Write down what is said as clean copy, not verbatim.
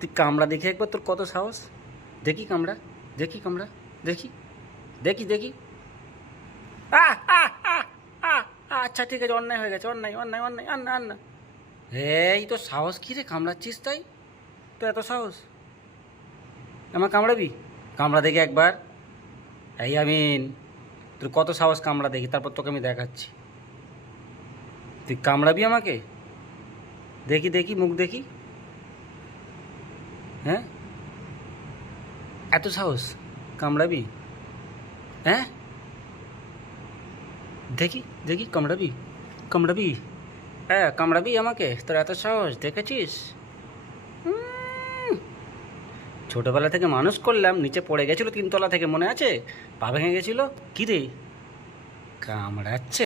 তুই কামড়া দেখি একবার, তোর কত সাহস। দেখি কামড়া, দেখি কামড়া, দেখি দেখি দেখি। আচ্ছা ঠিক আছে, অন্যায় হয়ে গেছে, অন্যায় অন্যায় অন্যায়, আন্না আন্না। এই তো সাহস কী রে, কামড়াচ্ছিস তাই? তো এত সাহস আমার কামড়াবি? কামড়া দেখি একবার। এই আমিন, তোর কত সাহস, কামড়া দেখি, তারপর তোকে আমি দেখাচ্ছি। তুই কামড়াবি আমাকে? দেখি দেখি, মুখ দেখি। হ্যাঁ, এত সাহস, কামড়াবি? হ্যাঁ, দেখি দেখি, কামড়াবি? কামড়াবি? হ্যাঁ, কামড়াবি আমাকে? তোর এত সাহস, দেখেছিস? ছোটোবেলা থেকে মানুষ করলাম, নিচে পড়ে গেছিলো 3 তলা থেকে, মনে আছে? পা ভেঙে গেছিলো। কী রে, কামড়াচ্ছে?